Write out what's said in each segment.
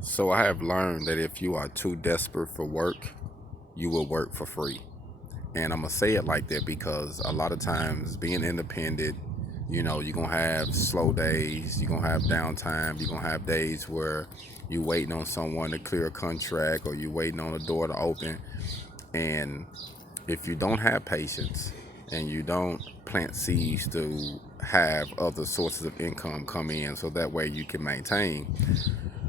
So I have learned that if you are too desperate for work, you will work for free. And I'm gonna say it like that because a lot of times being independent, you're gonna have slow days, you're gonna have downtime, you're gonna have days where you're waiting on someone to clear a contract or you're waiting on a door to open. And if you don't have patience and you don't plant seeds to have other sources of income come in so that way you can maintain,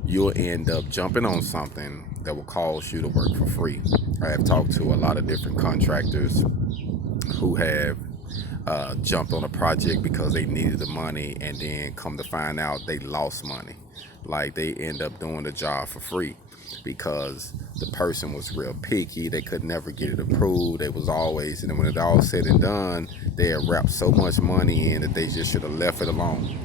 you'll end up jumping on something that will cause you to work for free. I have talked to a lot of different contractors who have jumped on a project because they needed the money and then come to find out they lost money. Like they end up doing the job for free because the person was real picky. They could never get it approved. They was always, and then when it all said and done, they had wrapped so much money in that they just should have left it alone.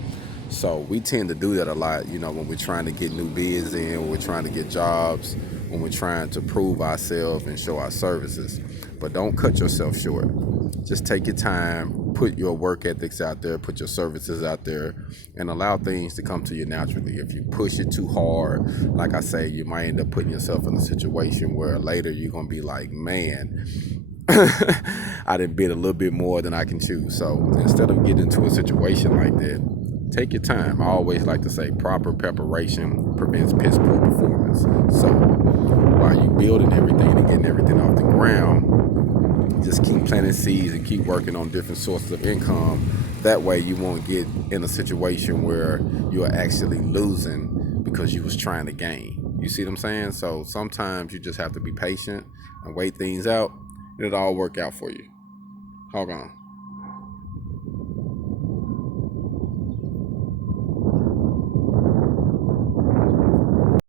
So we tend to do that a lot, when we're trying to get new bids in, when we're trying to get jobs, when we're trying to prove ourselves and show our services. But don't cut yourself short. Just take your time, put your work ethics out there, put your services out there, and allow things to come to you naturally. If you push it too hard, like I say, you might end up putting yourself in a situation where later you're going to be like, man, I didn't bid a little bit more than I can chew. So instead of getting into a situation like that, take your time. I always like to say proper preparation prevents piss poor performance. So while you building everything and getting everything off the ground, just keep planting seeds and keep working on different sources of income. That way you won't get in a situation where you're actually losing because you was trying to gain. You see what I'm saying? So sometimes you just have to be patient and wait things out, and it'll all work out for you. Hold on.